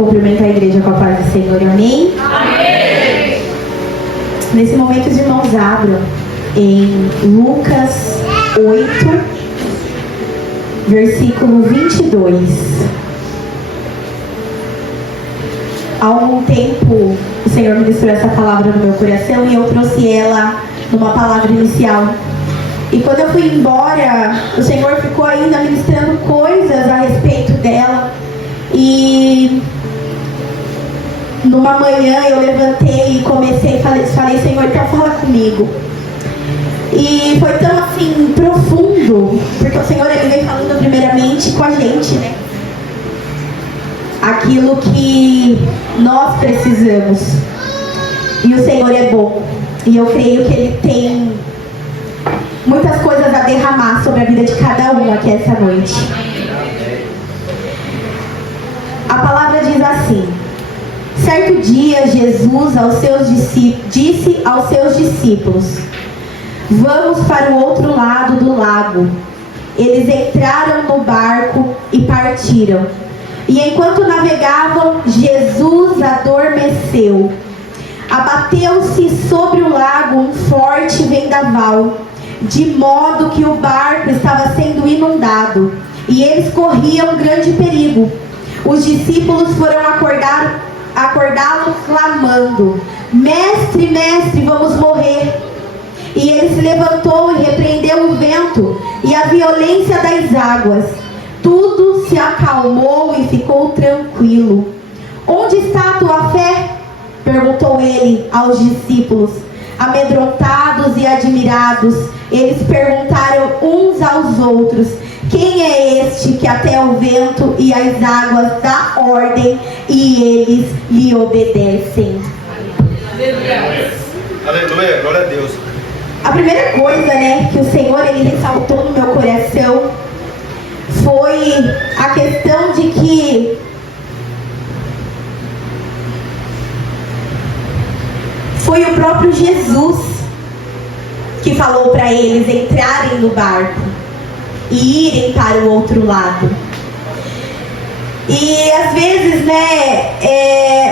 Cumprimento a igreja com a paz do Senhor, amém? Amém! Nesse momento os irmãos abram em Lucas 8, versículo 22. Há algum tempo o Senhor ministrou essa palavra no meu coração e eu trouxe ela numa palavra inicial. E quando eu fui embora, o Senhor ficou ainda ministrando coisas a respeito dela. E numa manhã eu levantei e comecei e falei, Senhor, então fala comigo. E foi tão assim profundo, porque o Senhor ele vem falando primeiramente com a gente, né? Aquilo que nós precisamos. E o Senhor é bom. E eu creio que Ele tem muitas coisas a derramar sobre a vida de cada um aqui essa noite. A palavra diz assim: certo dia Jesus disse aos seus discípulos: vamos para o outro lado do lago. Eles entraram no barco e partiram. E enquanto navegavam, Jesus adormeceu. Abateu-se sobre o lago um forte vendaval, de modo que o barco estava sendo inundado, e eles corriam grande perigo. Os discípulos foram acordá-lo clamando: Mestre, mestre, vamos morrer. E ele se levantou e repreendeu o vento e a violência das águas. Tudo se acalmou e ficou tranquilo. Onde está a tua fé? Perguntou ele aos discípulos. Amedrontados e admirados, eles perguntaram uns aos outros: quem é este que até o vento e as águas dá ordem e eles lhe obedecem? Aleluia, glória a Deus. A primeira coisa, né, que o Senhor ele ressaltou no meu coração foi a questão de que foi o próprio Jesus que falou para eles entrarem no barco e irem para o outro lado. E às vezes, né,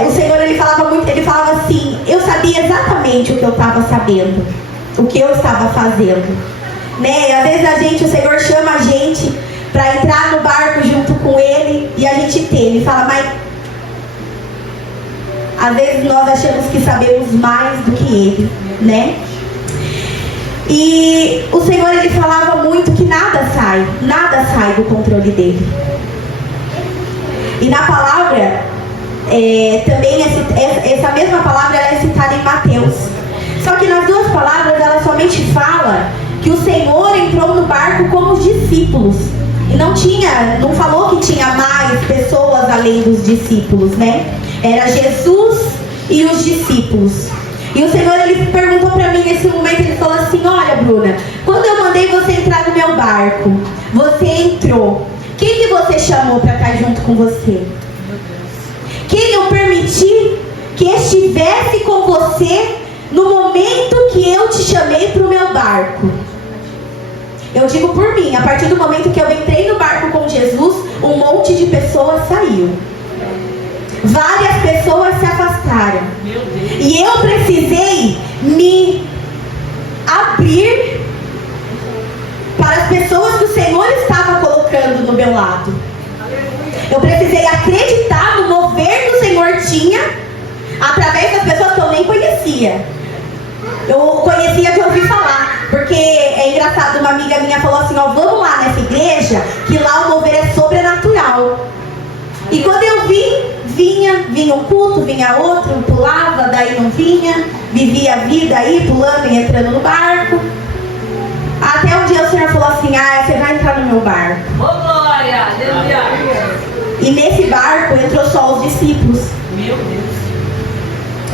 o Senhor ele falava assim: eu sabia exatamente o que eu estava sabendo, o que eu estava fazendo, né? E às vezes o Senhor chama a gente para entrar no barco junto com Ele e a gente teme, fala, mas às vezes nós achamos que sabemos mais do que Ele, né? E o Senhor ele falava muito que nada sai do controle dele. E na palavra, também essa mesma palavra ela é citada em Mateus. Só que nas duas palavras ela somente fala que o Senhor entrou no barco com os discípulos. E não falou que tinha mais pessoas além dos discípulos, né? Era Jesus e os discípulos. E o Senhor ele perguntou para mim nesse momento, ele falou assim: olha, Bruna, quando eu mandei você entrar no meu barco, você entrou. Quem que você chamou para estar junto com você? Quem eu permiti que estivesse com você no momento que eu te chamei para o meu barco? Eu digo por mim, a partir do momento que eu entrei no barco com Jesus, um monte de pessoas saiu. Várias pessoas se afastaram. E eu precisei me abrir para as pessoas que o Senhor estava colocando do meu lado. Eu precisei acreditar no mover que o Senhor tinha através das pessoas que eu nem conhecia. Eu conhecia de ouvir falar, porque é engraçado, uma amiga minha falou assim: ó, vamos lá nessa igreja, que lá o mover é sobrenatural. E quando eu vinha um culto, vinha outro, pulava, daí não vinha, vivia a vida aí, pulando e entrando no barco. Até um dia o Senhor falou assim: ah, você vai entrar no meu barco. Oh, glória! Aleluia! E nesse barco entrou só os discípulos. Meu Deus!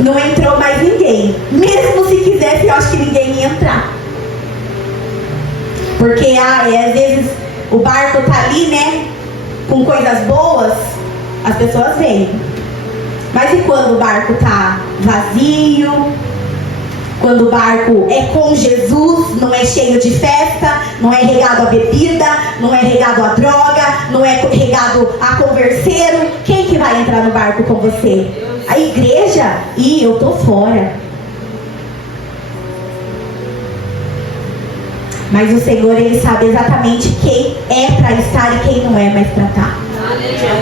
Não entrou mais ninguém. Mesmo se quisesse, eu acho que ninguém ia entrar. Porque às vezes o barco tá ali, né, com coisas boas, as pessoas vêm. Mas e quando o barco tá vazio? Quando o barco é com Jesus, não é cheio de festa, não é regado a bebida, não é regado a droga, não é regado a converseiro, quem Quem que vai entrar no barco com você? A igreja? Ih, eu tô fora. Mas o Senhor, Ele sabe exatamente quem é para estar e quem não é mais para estar.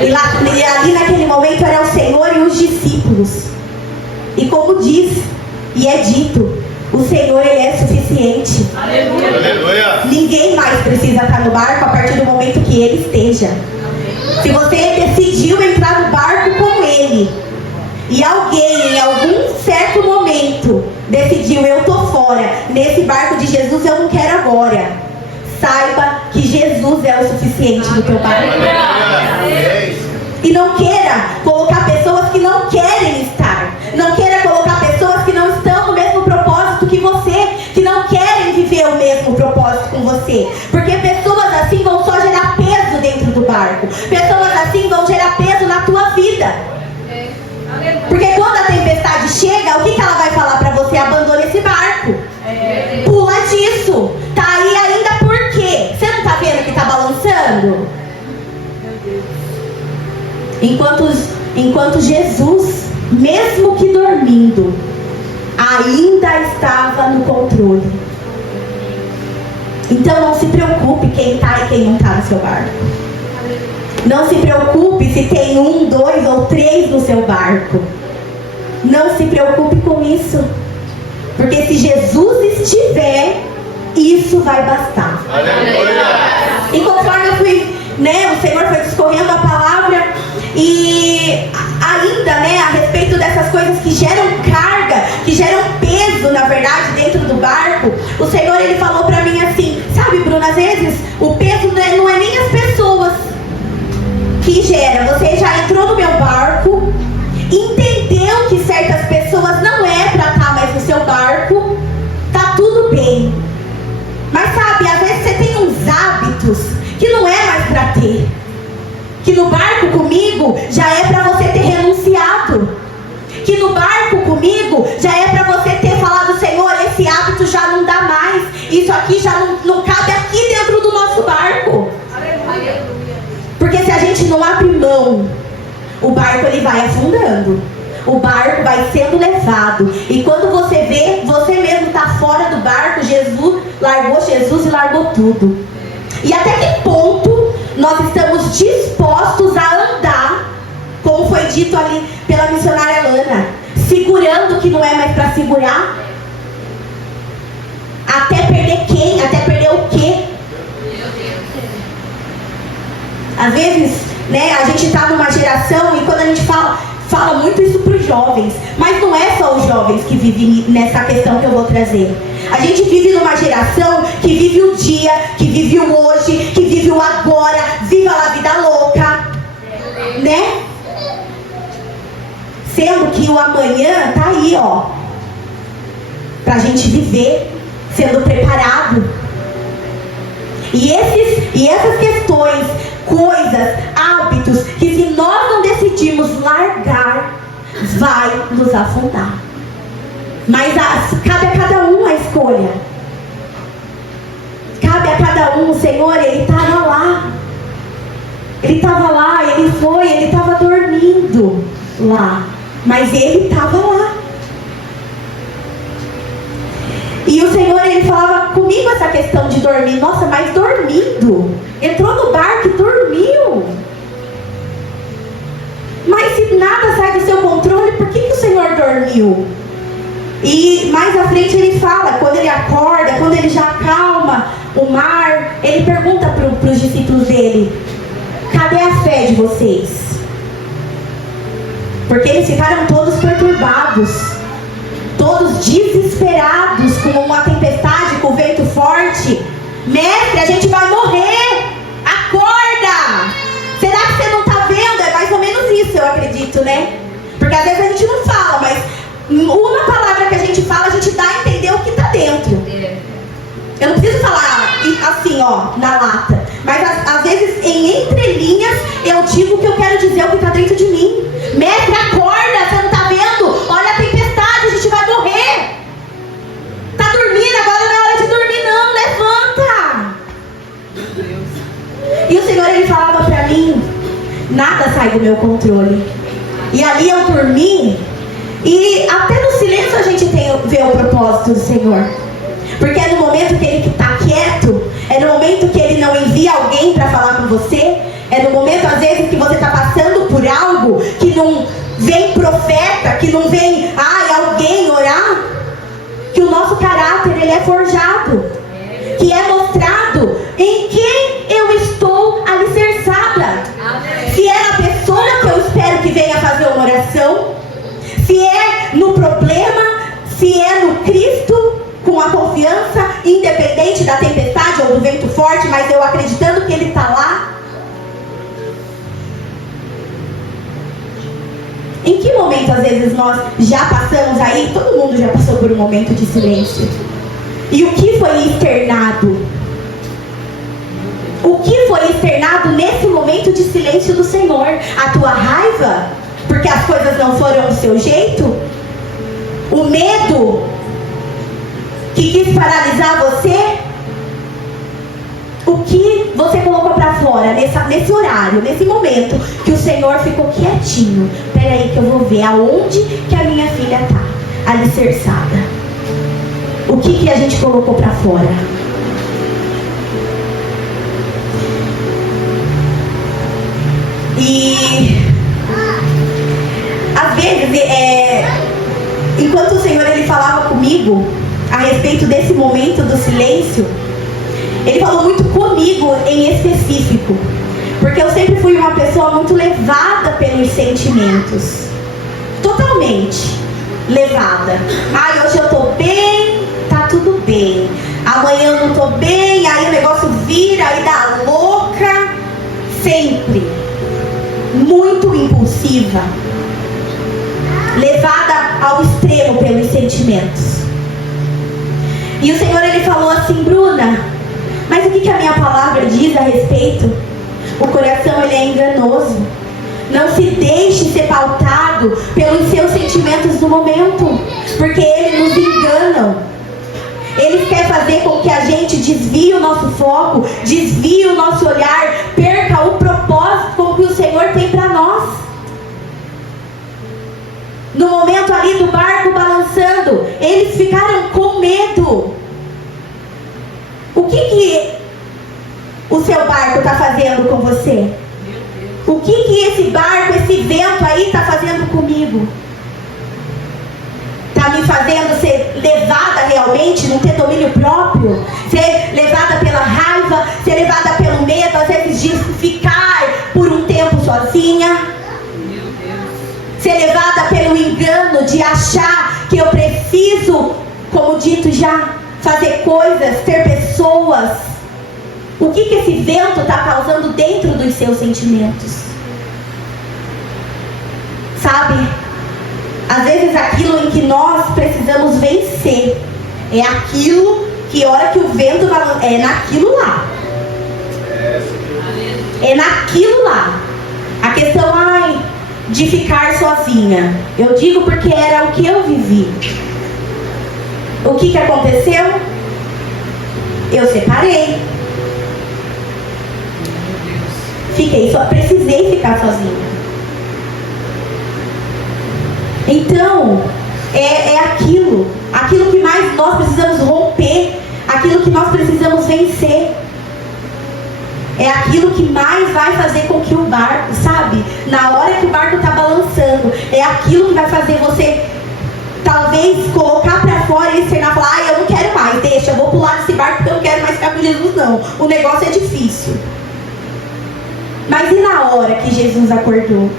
E ali naquele momento era o Senhor e os discípulos. E como diz e é dito, o Senhor, Ele é suficiente. Aleluia. Ninguém mais precisa estar no barco a partir do momento que Ele esteja. Se você decidiu entrar no barco com Ele, e alguém em algum certo momento decidiu, eu tô fora, nesse barco de Jesus eu não quero agora, saiba que Jesus é o suficiente no teu barco. E não queira colocar pessoas que não querem estar. Não queira colocar pessoas que não estão no mesmo propósito que você, que não querem viver o mesmo propósito com você. Porque pessoas assim vão só gerar peso dentro do barco. Pessoas assim vão gerar peso na tua vida. Porque quando a tempestade chega, o que ela vai falar para você? Abandone esse barco. Pula disso. Tá aí ainda por quê? Você não tá vendo que tá balançando? Enquanto Jesus, mesmo que dormindo, ainda estava no controle. Então não se preocupe quem está e quem não está no seu barco. Não se preocupe se tem 1, 2 ou 3 no seu barco. Não se preocupe com isso. Porque se Jesus estiver, isso vai bastar. Aleluia. E conforme eu fui, o Senhor foi discorrendo a palavra, e ainda, a respeito dessas coisas que geram carga, que geram peso, na verdade, dentro do barco, o Senhor, Ele falou pra mim assim, sabe, Bruna, às vezes o peso não é nem as pessoas que gera. Você já entrou no meu barco, entendeu que certas pessoas não é pra estar mais no seu barco, tá tudo bem. Mas sabe, às vezes você tem uns hábitos que não é mais pra ter. Que no barco comigo já é para você ter renunciado. Que no barco comigo já é para você ter falado, Senhor, esse hábito já não dá mais. Isso aqui já não cabe aqui dentro do nosso barco. Porque se a gente não abre mão, o barco ele vai afundando. O barco vai sendo levado. E quando você vê, você mesmo está fora do barco, largou Jesus e largou tudo. E até que ponto nós estamos dispostos a andar, como foi dito ali pela missionária Lana, segurando o que não é mais para segurar, até perder quem? Até perder o quê? Às vezes, a gente está numa geração, e quando a gente fala muito isso para os jovens, mas não é só os jovens que vivem nessa questão que eu vou trazer. A gente vive numa geração que vive o dia, que vive o hoje, que vive o agora, vive a vida louca, Sendo que o amanhã tá aí, pra gente viver, sendo preparado. E essas questões, coisas, hábitos, que se nós não decidirmos largar, vai nos afundar. Mas cabe a cada um a escolha. Cabe a cada um. O Senhor, Ele estava lá. Ele estava lá, Ele estava dormindo lá. Mas Ele estava lá. E o Senhor, Ele falava comigo essa questão de dormir. Nossa, mas dormindo? Entrou no barco e dormiu. Mas se nada sai do seu controle, por que o Senhor dormiu? E mais à frente Ele fala, quando Ele acorda, quando Ele já acalma o mar, Ele pergunta para os discípulos dele, cadê a fé de vocês? Porque eles ficaram todos perturbados, todos desesperados, com uma tempestade, com vento forte. Mestre, a gente vai morrer, acorda! Será que você não está vendo? É mais ou menos isso, eu acredito, Porque às vezes a gente não fala, mas uma palavra que a gente fala, a gente dá a entender o que está dentro. Eu não preciso falar assim, na lata. Mas às vezes, em entrelinhas, eu digo o que eu quero dizer, o que está dentro de mim. Mestre, acorda, você não está vendo? Olha a tempestade, a gente vai morrer. Está dormindo, agora não é hora de dormir não, levanta. E o Senhor, Ele falava para mim, nada sai do meu controle. E ali eu dormi, e até no silêncio a gente vê o propósito do Senhor. Porque é no momento que Ele está quieto, é no momento que Ele não envia alguém para falar com você, é no momento às vezes que você está passando por algo, que não vem profeta, que não vem alguém orar, que o nosso caráter ele é forjado, que é mostrado em quem eu estou alicerçada. Se é na pessoa que eu espero que venha fazer uma oração, se é no problema, se é no Cristo, com a confiança, independente da tempestade ou do vento forte, mas eu acreditando que Ele está lá. Em que momento às vezes nós já passamos aí, todo mundo já passou por um momento de silêncio? E o que foi externado? O que foi externado nesse momento de silêncio do Senhor? A tua raiva? Porque as coisas não foram do seu jeito? O medo que quis paralisar você? O que você colocou para fora nesse horário, nesse momento que o Senhor ficou quietinho? Peraí que eu vou ver aonde que a minha filha está alicerçada. O que a gente colocou para fora? E às vezes, enquanto o Senhor ele falava comigo a respeito desse momento do silêncio, Ele falou muito comigo em específico, porque eu sempre fui uma pessoa muito levada pelos sentimentos, totalmente levada. Hoje eu tô bem, tá tudo bem. Amanhã eu não tô bem, aí o negócio vira, aí dá louca. Sempre muito impulsiva, levada ao extremo pelos sentimentos. E o Senhor ele falou assim: Bruna, mas o que a minha palavra diz a respeito? O coração ele é enganoso. Não se deixe ser pautado pelos seus sentimentos do momento, porque eles nos enganam. Eles querem fazer com que a gente desvie o nosso foco, desvie o nosso olhar, perca o propósito com que o Senhor tem para nós. No momento ali do barco balançando, eles ficaram com medo. O que o seu barco está fazendo com você? O que esse barco, esse vento aí está fazendo comigo? Está me fazendo ser levada realmente, não ter domínio próprio? Ser levada pela raiva, ser levada pelo medo, às vezes de ficar por um tempo sozinha? Ser levada pelo engano de achar que eu preciso, como dito já, fazer coisas, ter pessoas? O que esse vento está causando dentro dos seus sentimentos? Sabe? Às vezes aquilo em que nós precisamos vencer é aquilo que a hora que o vento vai, é naquilo lá. É naquilo lá. A questão de ficar sozinha. Eu digo porque era o que eu vivi. O que aconteceu? Eu separei. Precisei ficar sozinha. Então, é aquilo que mais nós precisamos romper, aquilo que nós precisamos vencer. É aquilo que mais vai fazer com que o barco, sabe? Na hora que o barco está balançando, é aquilo que vai fazer você, talvez, colocar para fora e externar, falar: eu não quero mais, deixa, eu vou pular desse barco porque eu não quero mais ficar com Jesus, não. O negócio é difícil. Mas e na hora que Jesus acordou?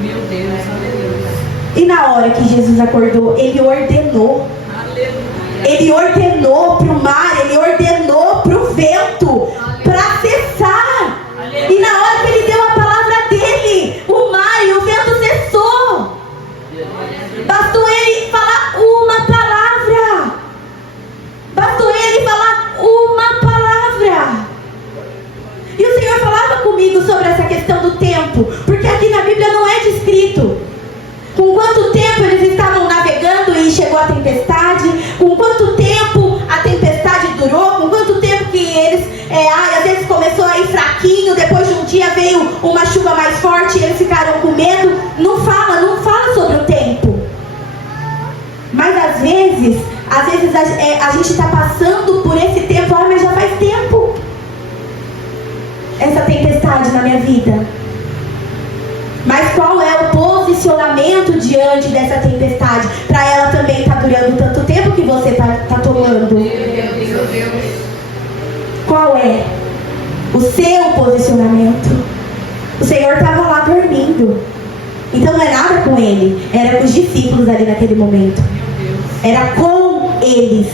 Meu Deus, aleluia. E na hora que Jesus acordou, Ele ordenou. Aleluia. Ele ordenou para o mar, Ele ordenou para o vento, para cessar. Aleluia. E na hora que Ele deu a palavra dele, o mar e o vento cessou. Bastou Ele falar uma palavra. Bastou Ele falar uma palavra. E o Senhor falava comigo sobre essa questão do tempo, porque aqui na Bíblia não é descrito com quanto tempo eles estavam navegando e chegou a tempestade, com quanto tempo a tempestade durou, com quanto ficaram com medo, não fala sobre o tempo. Mas às vezes a gente está passando por esse tempo, mas já faz tempo essa tempestade na minha vida. Mas qual é o posicionamento diante dessa tempestade? Para ela também estar durando tanto tempo que você está tomando. Qual é o seu posicionamento? O Senhor estava lá dormindo. Então não é nada com ele, era com os discípulos ali naquele momento. Era com eles.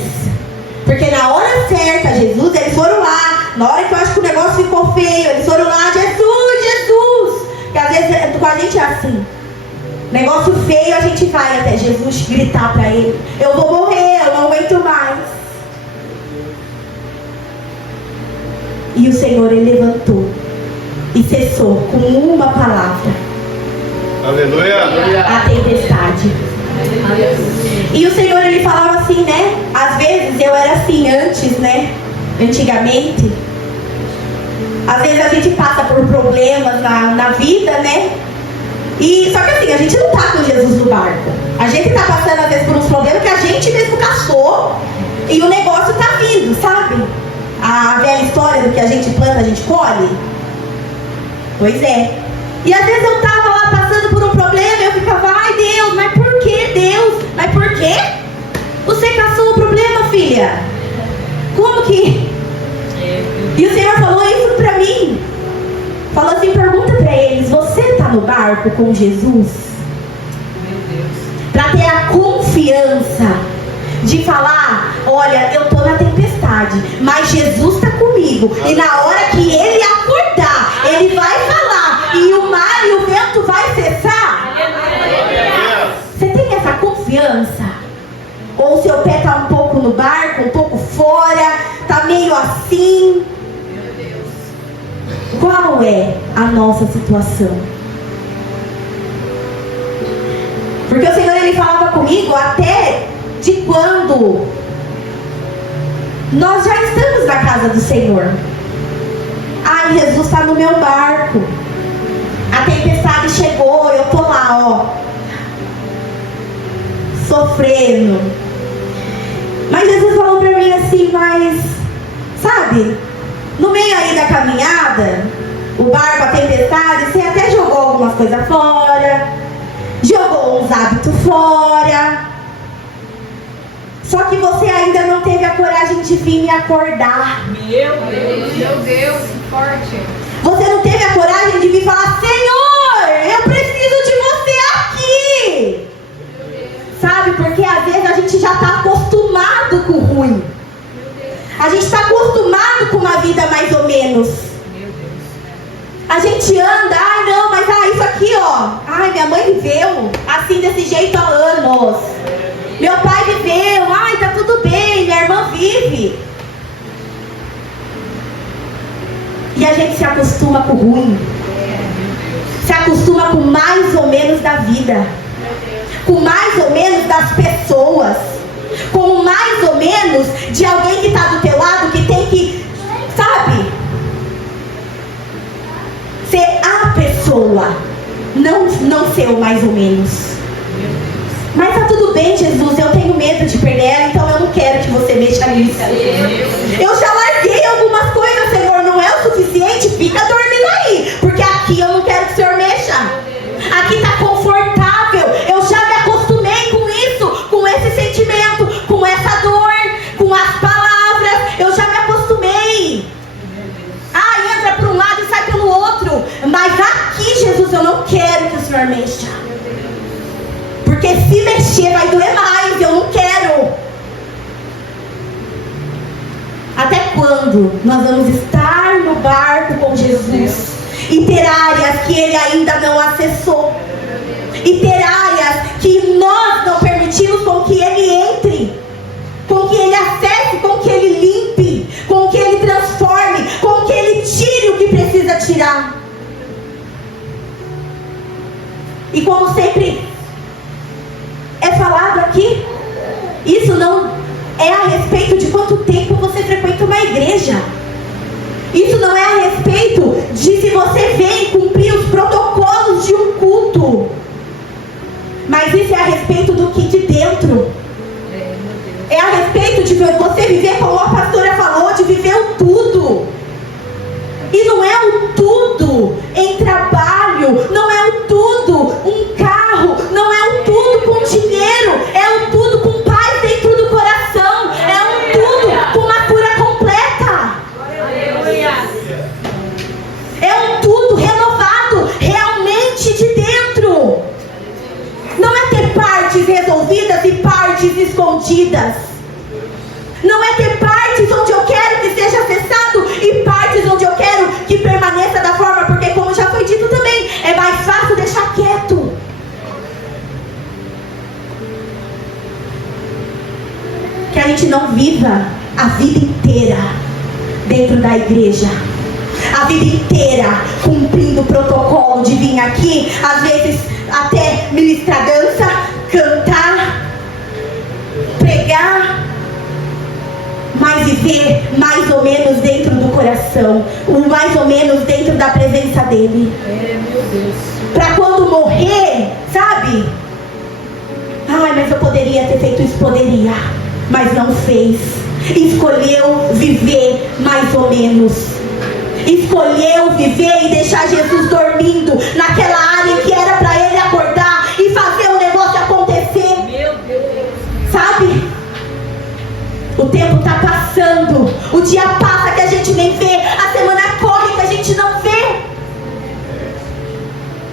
Porque na hora certa, Jesus, eles foram lá. Na hora que eu acho que o negócio ficou feio, eles foram lá, Jesus. Porque às vezes com a gente é assim. Negócio feio, a gente vai até Jesus gritar para ele: eu vou morrer, eu não aguento mais. E o Senhor, ele levantou e cessou com uma palavra. Aleluia. A tempestade. E o Senhor, ele falava assim, né? Às vezes eu era assim antes, né? Antigamente. Às vezes a gente passa por problemas na vida, né? E só que assim, a gente não tá com Jesus no barco. A gente tá passando às vezes por uns problemas que a gente mesmo caçou e o negócio tá vindo, sabe? A velha história do que a gente planta, a gente colhe. Pois é. E às vezes eu tava lá passando por um problema e eu ficava: ai Deus, mas por que Deus? Mas por quê? Você caçou o problema, filha? Como que? E o Senhor falou isso pra mim. Falou assim: pergunta pra eles, você tá no barco com Jesus? Meu Deus. Pra ter a confiança de falar: olha, eu tô na tempestade, mas Jesus tá comigo. E na hora que ele acordar, ele vai falar, e o mar e o vento vai cessar. Você tem essa confiança? Ou o seu pé tá um pouco no barco, um pouco fora, tá meio assim? Qual é a nossa situação? Porque o Senhor, ele falava comigo até de quando nós já estamos na casa do Senhor. Ai, Jesus está no meu barco. A tempestade chegou, eu tô lá, ó, sofrendo. Mas Jesus falou pra mim assim: mas, sabe, no meio aí da caminhada, o barco, a tempestade, você até jogou algumas coisas fora, jogou uns hábitos fora. Só que você ainda não teve a coragem de vir me acordar. Meu Deus, forte. Você não teve a coragem de vir falar: Senhor, eu preciso de você aqui. Sabe, porque às vezes a gente já está acostumado com o ruim. A gente está acostumado com uma vida mais ou menos. A gente anda: ai não, mas isso aqui, ó, ai, minha mãe viveu assim desse jeito há anos. Meu pai viveu, ai, tá tudo bem, minha irmã vive. E a gente se acostuma com o ruim. Se acostuma com mais ou menos da vida. Com mais ou menos das pessoas. Com mais ou menos de alguém que está do teu lado, que tem que, sabe, ser a pessoa. Não ser o mais ou menos. Mas tá tudo bem, Jesus, eu tenho medo de perder ela, então eu não quero que você mexa nisso. Eu já larguei algumas coisas, Senhor, não é o suficiente, fica dormindo aí, porque aqui eu não quero que o Senhor mexa. Aqui tá confortável, eu já me acostumei com isso, com esse sentimento, com essa dor, com as palavras, eu já me acostumei. Entra para um lado e sai pelo outro, mas aqui, Jesus, eu não quero que o Senhor mexa. Porque se mexer vai doer mais, eu não quero. Até quando nós vamos estar no barco com Jesus e ter áreas que Ele ainda não acessou? E ter áreas que nós não permitimos com que Ele entre, com que Ele acesse, com que Ele limpe, com que Ele transforme, com que Ele tire o que precisa tirar. E como sempre é falado aqui, isso não é a respeito de quanto tempo você frequenta uma igreja. Isso não é a respeito de se você vem cumprir os protocolos de um culto. Mas isso é a respeito do que de dentro. É a respeito de você viver, como a pastora falou, de viver o tudo. E não é o tudo em trabalho, não é o tudo um carro, não é o tudo com dinheiro, é o tudo com paz dentro do coração, é um tudo com uma cura completa. É um tudo renovado realmente de dentro. Não é ter partes resolvidas e partes escondidas. Não é ter partes onde eu quero que seja acessado e partes onde eu quero que permaneça da forma, porque como já foi dito também, é mais fácil deixar quieto. Que a gente não viva a vida inteira dentro da igreja. A vida inteira cumprindo o protocolo de vir aqui, às vezes até ministrar dança, cantar, pregar, mas viver mais ou menos dentro do coração, mais ou menos dentro da presença dele. Meu Deus. Para quando morrer, sabe? Ai, mas eu poderia ter feito isso, poderia, mas não fez. Escolheu viver mais ou menos. Escolheu viver e deixar Jesus dormindo naquela área que era para ele acordar e fazer o negócio acontecer. Meu Deus. Sabe? O tempo está passando, o dia passa que a gente nem vê, a semana corre que a gente não vê.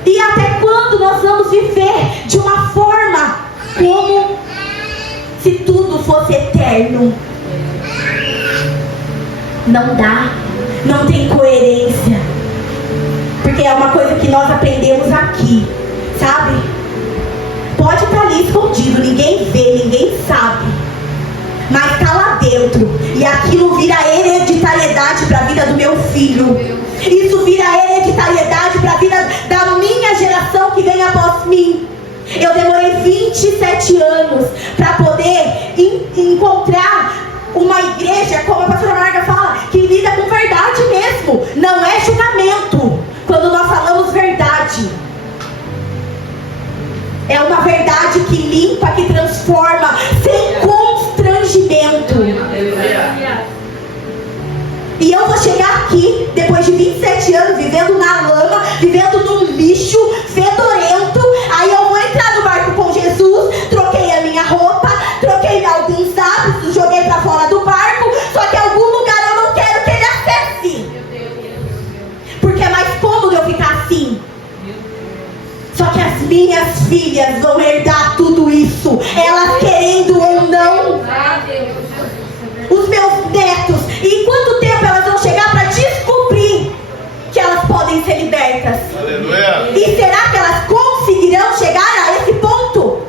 E até quando nós vamos viver de uma forma como se tudo fosse eterno? Não dá, não tem coerência. Porque é uma coisa que nós aprendemos aqui, sabe? Pode estar ali escondido, ninguém vê, ninguém sabe, mas está lá dentro. E aquilo vira hereditariedade para a vida do meu filho. Isso vira hereditariedade para a vida da minha geração que vem após mim. Eu demorei 27 anos para poder encontrar uma igreja, como a pastora Marga fala, que lida com verdade mesmo. Não é julgamento quando nós falamos verdade. É uma verdade que limpa, que transforma, sem constrangimento. E eu vou chegar aqui, depois de 27 anos, vivendo na lama, vivendo num lixo fedorento. Aí eu vou entrar no barco com Jesus, troquei a minha roupa, troquei alguns hábitos, joguei pra fora do barco. Só que em algum lugar eu não quero que ele acesse, porque é mais cômodo eu ficar assim. Só que as minhas filhas vão herdar tudo isso, elas querendo ou não. Os meus netos. E quanto tempo elas vão chegar para descobrir que elas podem ser libertas? Aleluia. E será que elas conseguirão chegar a esse ponto?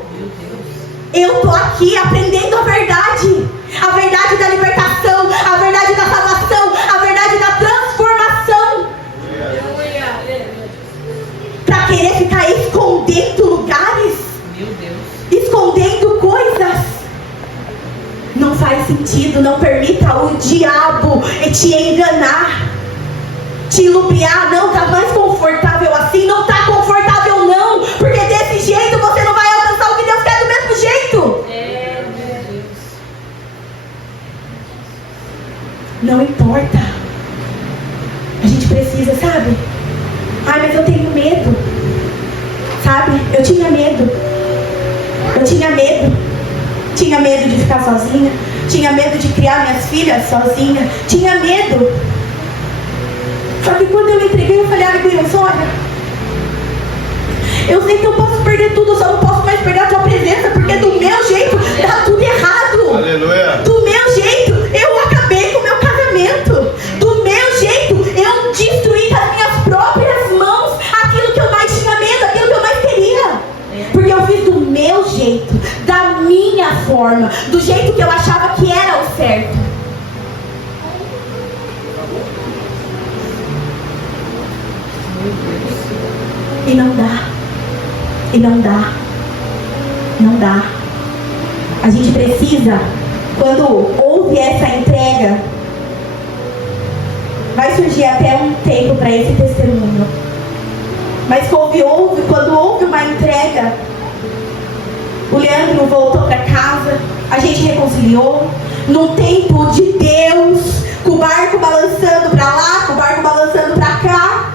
Eu estou aqui aprendendo a verdade da libertação, a verdade da salvação, a verdade da transformação. Para querer ficar escondendo lugares, escondendo coisas, não faz sentido. Não permita o diabo te enganar, te lubriar. Não está mais confortável assim, não está confortável não, porque desse jeito você não vai alcançar o que Deus quer do mesmo jeito. Não importa. A gente precisa, sabe? Ai, mas eu tenho medo. Sabe? Eu tinha medo. Tinha medo de ficar sozinha. Tinha medo de criar minhas filhas sozinha. Tinha medo. Só que quando eu me entreguei, eu falei: Deus, olha, eu sei que eu posso perder tudo, só não posso mais perder a tua presença, porque do meu jeito dá tudo errado. Aleluia. Do meu jeito eu acabei com o meu casamento. Do meu jeito eu destruí com as minhas próprias mãos aquilo que eu mais tinha medo, aquilo que eu mais queria. Porque eu fiz do meu jeito, da minha forma, do jeito que eu achava que era o certo. E não dá. E não dá. Não dá. A gente precisa, quando houve essa entrega, vai surgir até um tempo para esse testemunho. Mas quando houve uma entrega, o Leandro voltou para casa, a gente reconciliou, num tempo de Deus, com o barco balançando para lá, com o barco balançando para cá,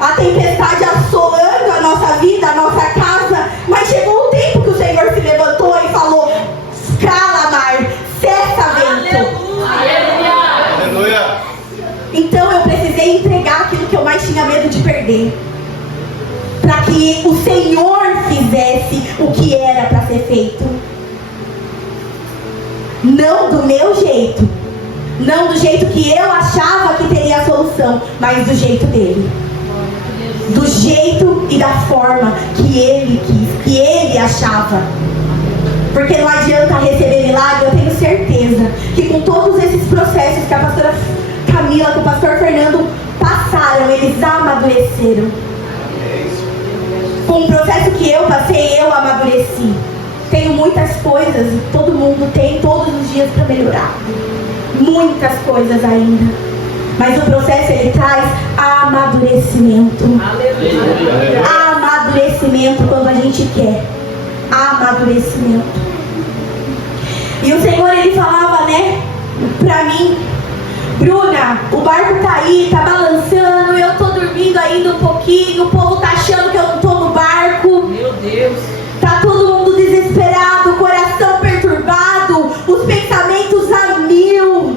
a tempestade assolando a nossa vida, a nossa casa, mas chegou um tempo que o Senhor se levantou e falou: cala, mar, cessa, vento. Aleluia. Então eu precisei entregar aquilo que eu mais tinha medo de perder, para que o Senhor fizesse o que era para ser feito. Não do meu jeito, não do jeito que eu achava que teria a solução, mas do jeito dele, do jeito e da forma que ele quis, que ele achava. Porque não adianta receber milagre. Eu tenho certeza que com todos esses processos que a pastora Camila, que o pastor Fernando passaram, eles amadureceram. Com o processo que eu passei, eu amadureci. Tenho muitas coisas, todo mundo tem todos os dias para melhorar, muitas coisas ainda, mas o processo ele traz amadurecimento. Aleluia. Amadurecimento quando a gente quer amadurecimento. E o Senhor ele falava, né, pra mim: Bruna, o barco tá aí, tá balançando, eu tô dormindo ainda um pouquinho, o povo tá achando que eu não tô no barco. Meu Deus. Tá todo mundo desesperado, coração perturbado, os pensamentos a mil.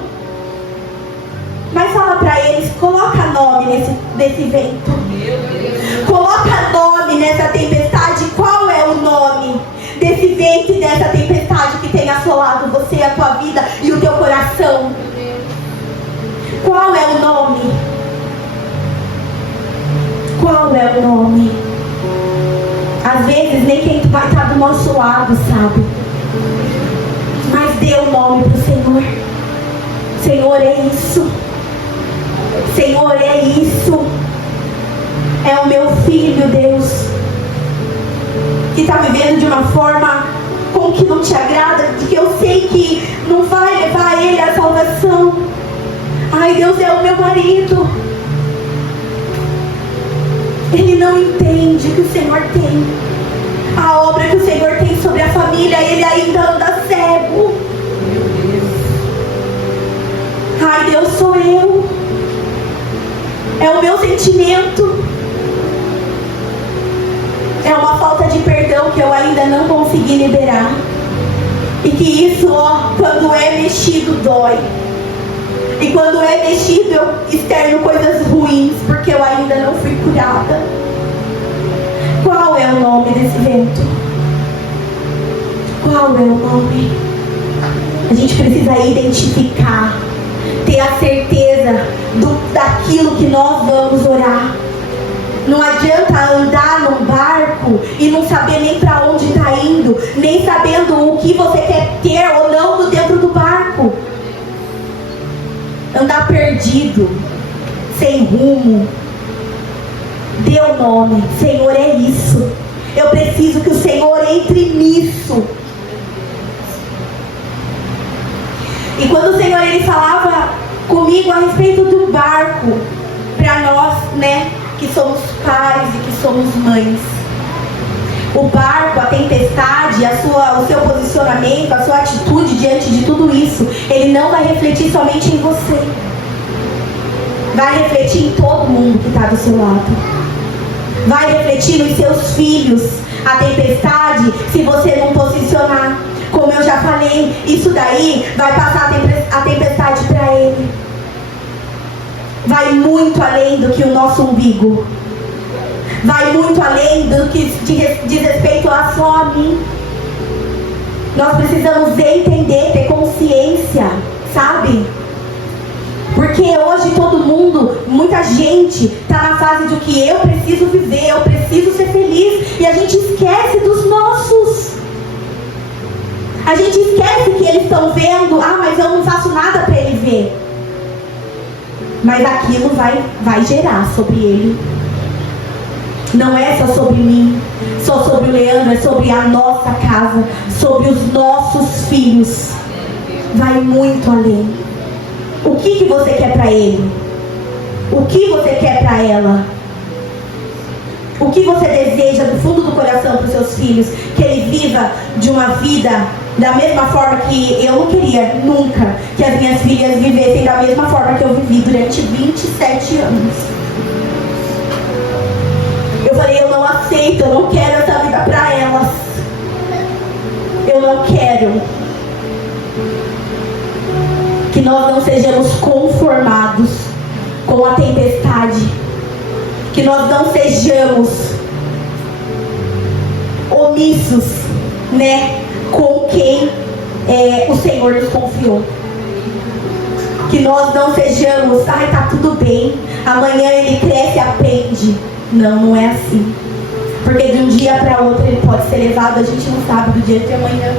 Mas fala pra eles, coloca nome nesse vento. Meu Deus. Coloca nome nessa tempestade. Qual é o nome desse vento e dessa tempestade que tem assolado você, a tua vida e o teu coração? Qual é o nome? Qual é o nome? Às vezes nem quem vai estar do nosso lado sabe, mas dê o nome para o Senhor. Senhor, é isso. Senhor, é isso. É o meu filho, Deus, que está vivendo de uma forma com que não te agrada, de que eu sei que não vai levar ele à salvação. Ai, Deus, é o meu marido. Ele não entende que o Senhor tem a obra que o Senhor tem sobre a família. Ele ainda anda cego. Ai, Deus, sou eu. É o meu sentimento. É uma falta de perdão que eu ainda não consegui liberar. E que isso, ó, quando é mexido, dói. E quando é mexido, eu externo coisas ruins, porque eu ainda não fui curada. Qual é o nome desse vento? Qual é o nome? A gente precisa identificar, ter a certeza daquilo que nós vamos orar. Não adianta andar num barco e não saber nem para onde está indo, nem sabendo o que você quer ter ou não dentro do barco. Andar perdido, sem rumo. Dê o nome. Senhor, é isso. Eu preciso que o Senhor entre nisso. E quando o Senhor ele falava comigo a respeito do barco, para nós, né, que somos pais e que somos mães, o barco, a tempestade, o seu posicionamento, a sua atitude diante de tudo isso, ele não vai refletir somente em você, vai refletir em todo mundo que está do seu lado, vai refletir nos seus filhos. A tempestade, se você não posicionar, como eu já falei, isso daí vai passar a tempestade para ele. Vai muito além do que o nosso umbigo. Vai muito além do que diz respeito a só a mim. Nós precisamos entender, ter consciência, sabe? Porque hoje todo mundo, muita gente está na fase do que eu preciso viver, eu preciso ser feliz. E a gente esquece dos nossos. A gente esquece que eles estão vendo, mas eu não faço nada para ele ver. Mas aquilo vai gerar sobre ele. Não é só sobre mim, só sobre o Leandro, é sobre a nossa casa, sobre os nossos filhos. Vai muito além. O que você quer para ele? O que você quer para ela? O que você deseja do fundo do coração para os seus filhos? Que ele viva de uma vida da mesma forma que eu não queria nunca que as minhas filhas vivessem da mesma forma que eu vivi durante 27 anos. Eu falei, eu não aceito, eu não quero essa vida para elas. Eu não quero. Que nós não sejamos conformados com a tempestade. Que nós não sejamos omissos, né, com quem o Senhor nos confiou. Que nós não sejamos, ai, tá tudo bem, amanhã ele cresce e aprende. Não, não é assim. Porque de um dia para outro ele pode ser levado, a gente não sabe do dia de amanhã.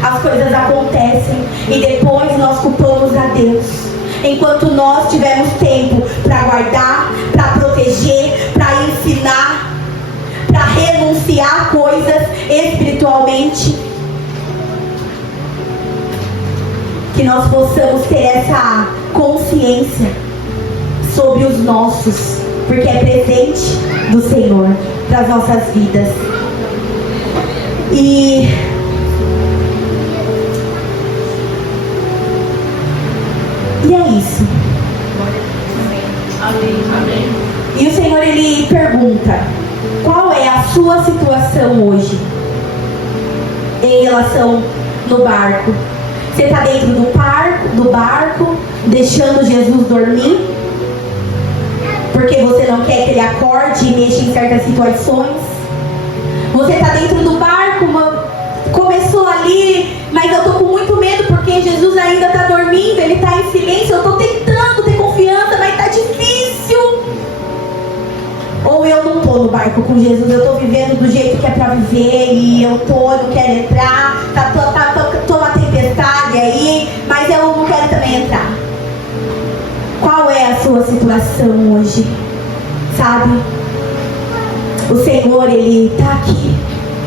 As coisas acontecem e depois nós culpamos a Deus. Enquanto nós tivermos tempo para guardar, para proteger, para ensinar, para renunciar coisas espiritualmente, que nós possamos ter essa consciência sobre os nossos, porque é presente do Senhor para as nossas vidas. E é isso. Amém. E o Senhor, ele pergunta: qual é a sua situação hoje em relação no barco? Você está dentro do barco, deixando Jesus dormir, porque você não quer que ele acorde e mexa em certas situações? Você está dentro do barco, começou ali, mas eu estou com muito medo porque Jesus ainda está dormindo, ele está em silêncio, eu estou tentando ter confiança, mas está difícil. Ou eu não estou no barco com Jesus, eu estou vivendo do jeito que é para viver e eu não quero entrar, tô uma tempestade aí, mas eu não quero também entrar. Qual é a sua situação hoje? Sabe? O Senhor, ele está aqui.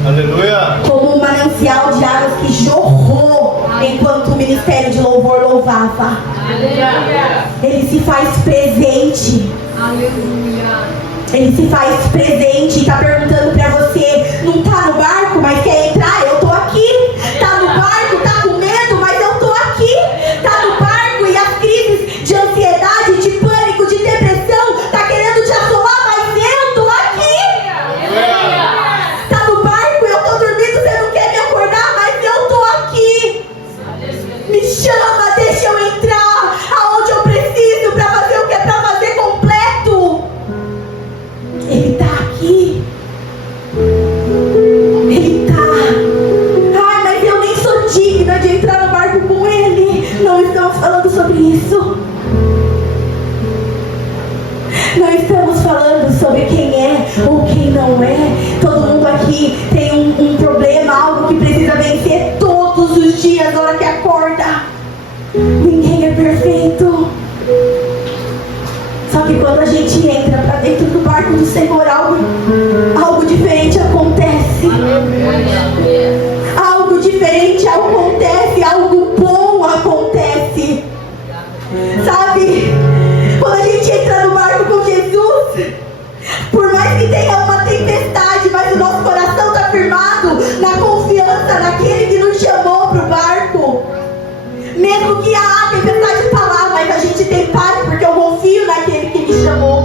Aleluia. Como um manancial de águas que jorrou enquanto o ministério de louvor louvava. Aleluia. Ele se faz presente. Aleluia. Ele se faz presente e está perguntando para você: não está no barco, mas quer entrar? Eu estou aqui. Está no barco, está com medo, mas eu estou aqui. Está no barco e as crises de ansiedade, de pânico, de depressão está querendo te assolar, mas eu estou aqui. Está no barco, eu estou dormindo, você não quer me acordar, mas eu estou aqui. Me chama, deixa eu entrar aonde eu preciso para fazer o que é para fazer completo. Ele está aqui. Ele está. Ai, mas eu nem sou digna de entrar no barco com ele. Não estamos falando sobre isso. Não estamos falando sobre quem é ou quem não é. Todo mundo aqui tem um problema, algo que precisa vencer todos os dias na hora que acorda. Ninguém é perfeito. Só que quando a gente entra para dentro do barco do Senhor, algo diferente acontece. Algo diferente acontece, algo bom acontece. Sabe? Quando a gente entra no barco com Jesus, por mais que tenha uma tempestade, mas o nosso coração está firmado na confiança naquele que nos chamou para o barco. Mesmo que a tempestade está lá, mas a gente tem paz porque eu confio naquele que me chamou.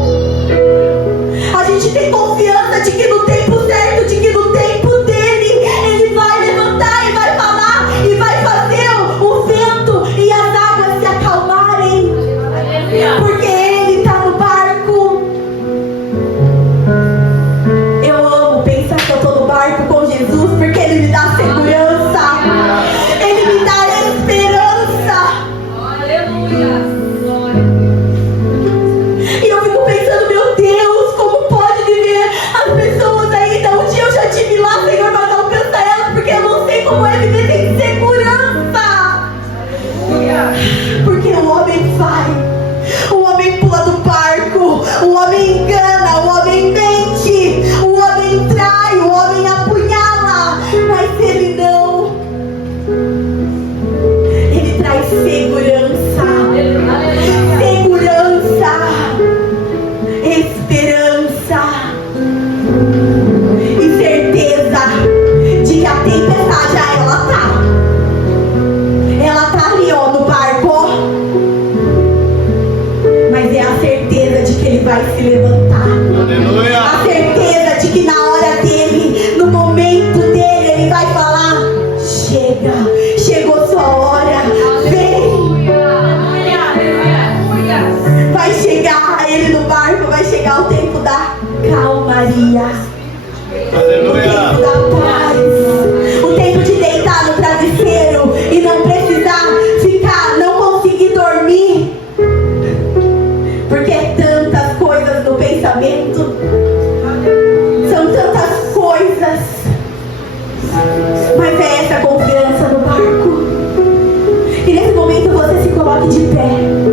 A gente tem confiança de que no tempo certo, de que no tempo dele, ele vai levantar e vai falar e vai fazer o vento e as águas se acalmarem. Porque ele está no barco. Eu amo pensar que eu estou no barco com Jesus, porque ele me dá segurança. Ele me dá esperança. Aleluia. E eu fico pensando, meu Deus, como pode viver as pessoas aí Aleluia. Aleluia. O tempo da paz. O tempo de deitar no travesseiro e não precisar ficar, não conseguir dormir. Porque é tantas coisas no pensamento. São tantas coisas. Mas é essa confiança no barco. E nesse momento você se coloque de pé.